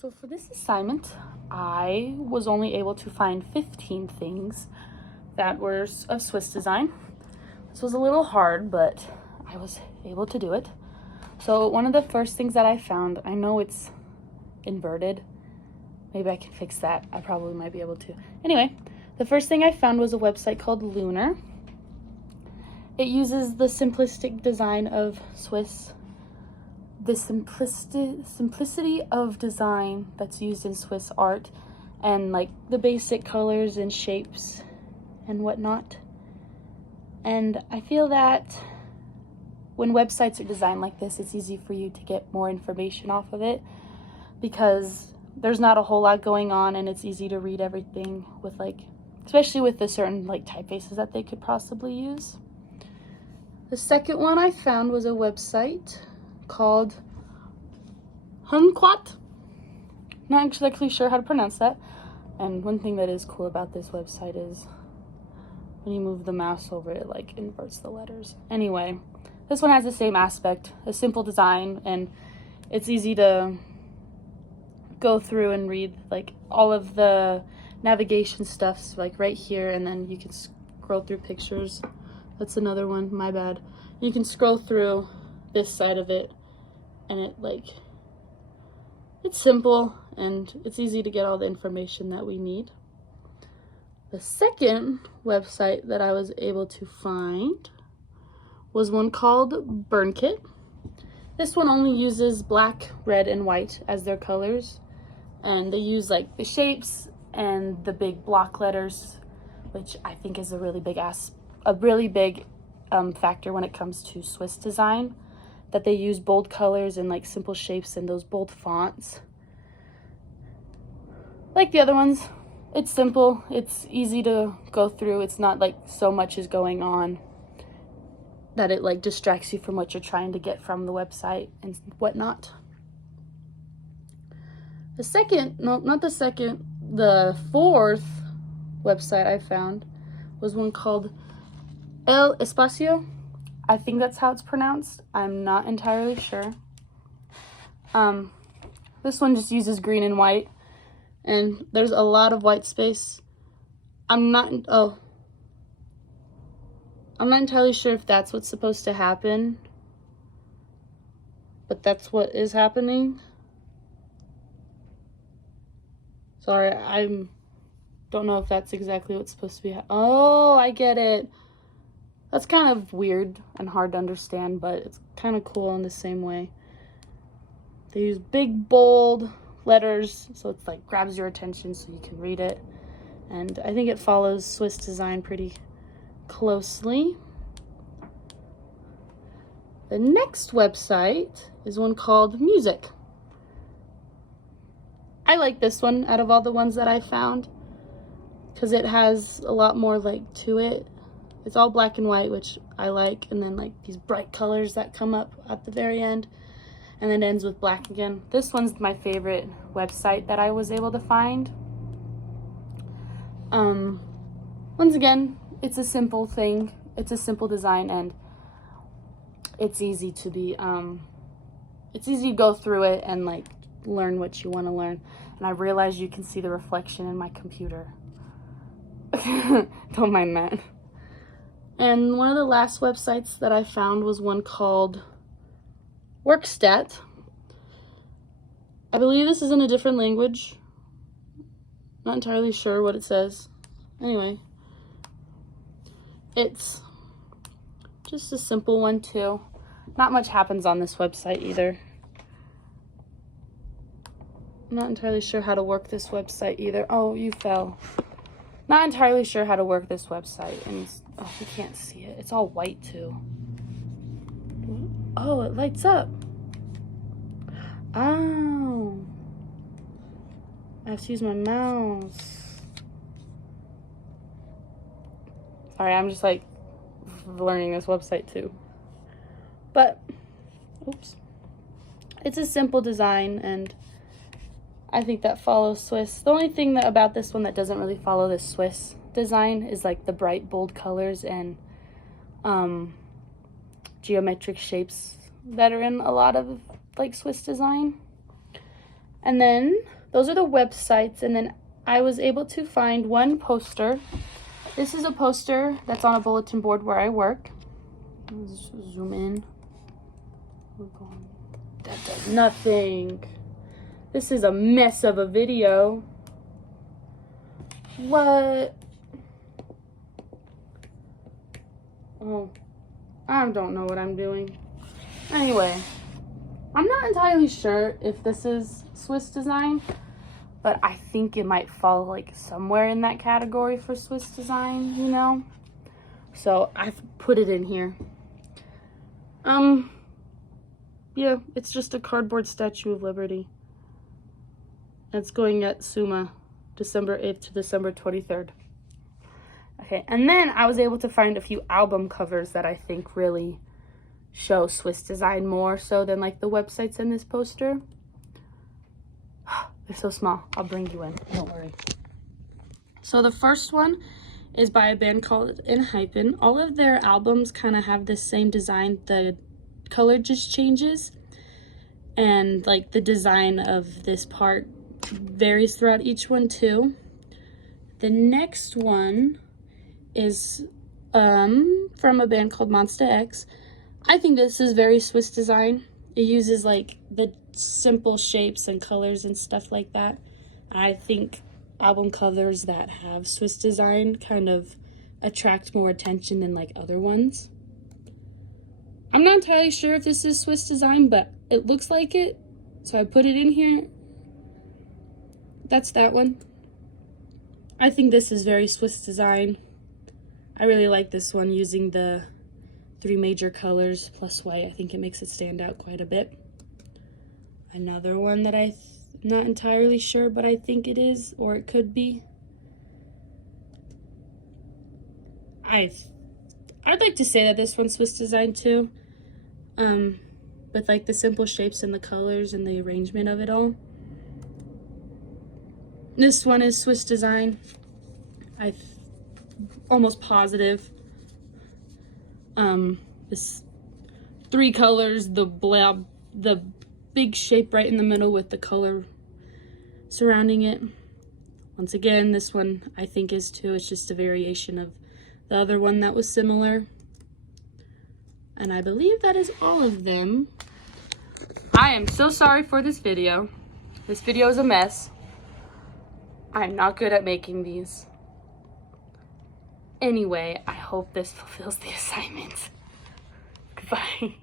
So for this assignment, I was only able to find 15 things that were of Swiss design. This was a little hard, but I was able to do it. So one of the first things that I found, I know it's inverted. Maybe I can fix that. I probably might be able to. Anyway, the first thing I found was a website called Lunar. It uses the simplistic design of Swiss, the simplicity of design that's used in Swiss art, and like the basic colors and shapes and whatnot. And I feel that when websites are designed like this, it's easy for you to get more information off of it because there's not a whole lot going on, and it's easy to read everything with, like, especially with the certain like typefaces that they could possibly use. The second one I found was a website called Hunquat. Not exactly sure how to pronounce that. And one thing that is cool about this website is when you move the mouse over it, like inverts the letters. Anyway, this one has the same aspect, a simple design, and it's easy to go through and read like all of the navigation stuff's like right here, and then you can scroll through pictures. That's another one, my bad. You can scroll through this side of it, and it's simple and it's easy to get all the information that we need. The second website that I was able to find was one called BurnKit. This one only uses black, red, and white as their colors, and they use like the shapes and the big block letters, which I think is a really big factor when it comes to Swiss design, that they use bold colors and like simple shapes and those bold fonts. Like the other ones, it's simple, it's easy to go through, it's not like so much is going on that it like distracts you from what you're trying to get from the website and whatnot. The fourth website I found was one called El Espacio. I think that's how it's pronounced. I'm not entirely sure. This one just uses green and white, and there's a lot of white space. I'm not entirely sure if that's what's supposed to happen, but that's what is happening. Sorry, I don't know if that's exactly what's supposed to be. Oh, I get it. That's kind of weird and hard to understand, but it's kind of cool in the same way. They use big, bold letters, so it's like grabs your attention so you can read it. And I think it follows Swiss design pretty closely. The next website is one called Music. I like this one out of all the ones that I found because it has a lot more like to it. It's all black and white, which I like, and then like these bright colors that come up at the very end, and then it ends with black again. This one's my favorite website that I was able to find. Once again, it's a simple thing. It's a simple design, and it's easy to be, it's easy to go through it and like learn what you want to learn. And I realize you can see the reflection in my computer. Don't mind that. And one of the last websites that I found was one called Workstat. I believe this is in a different language. Not entirely sure what it says. Anyway, it's just a simple one too. Not much happens on this website either. I'm not entirely sure how to work this website either. Oh, you fell. Not entirely sure how to work this website, and you can't see it. It's all white too. Oh, it lights up. Oh, I have to use my mouse. Sorry, I'm just like learning this website too. But, oops. It's a simple design, and I think that follows Swiss. The only thing about this one that doesn't really follow this Swiss design is like the bright, bold colors and geometric shapes that are in a lot of like Swiss design. And then those are the websites, and then I was able to find one poster. This is a poster that's on a bulletin board where I work. Let's zoom in. That does nothing. This is a mess of a video. What? Oh, I don't know what I'm doing. Anyway, I'm not entirely sure if this is Swiss design, but I think it might fall like somewhere in that category for Swiss design, you know? So I've put it in here. Yeah, it's just a cardboard Statue of Liberty. It's going at SUMA, December 8th to December 23rd. Okay, and then I was able to find a few album covers that I think really show Swiss design more so than like the websites in this poster. They're so small. I'll bring you in. Don't worry. So the first one is by a band called Enhypen. All of their albums kind of have the same design. The color just changes. And like the design of this part varies throughout each one too. The next one is from a band called Monsta X. I think this is very Swiss design. It uses like the simple shapes and colors and stuff like that. I think album covers that have Swiss design kind of attract more attention than like other ones. I'm not entirely sure if this is Swiss design, but it looks like it, so I put it in here. That's that one. I think this is very Swiss design. I really like this one using the 3 major colors plus white. I think it makes it stand out quite a bit. Another one that I'm not entirely sure, but I think it is, or it could be. I'd like to say that this one's Swiss design too. With like the simple shapes and the colors and the arrangement of it all. This one is Swiss design. I'm almost positive. This 3 colors, the big shape right in the middle with the color surrounding it. Once again, this one I think is too. It's just a variation of the other one that was similar. And I believe that is all of them. I am so sorry for this video. This video is a mess. I'm not good at making these. Anyway, I hope this fulfills the assignment. Goodbye.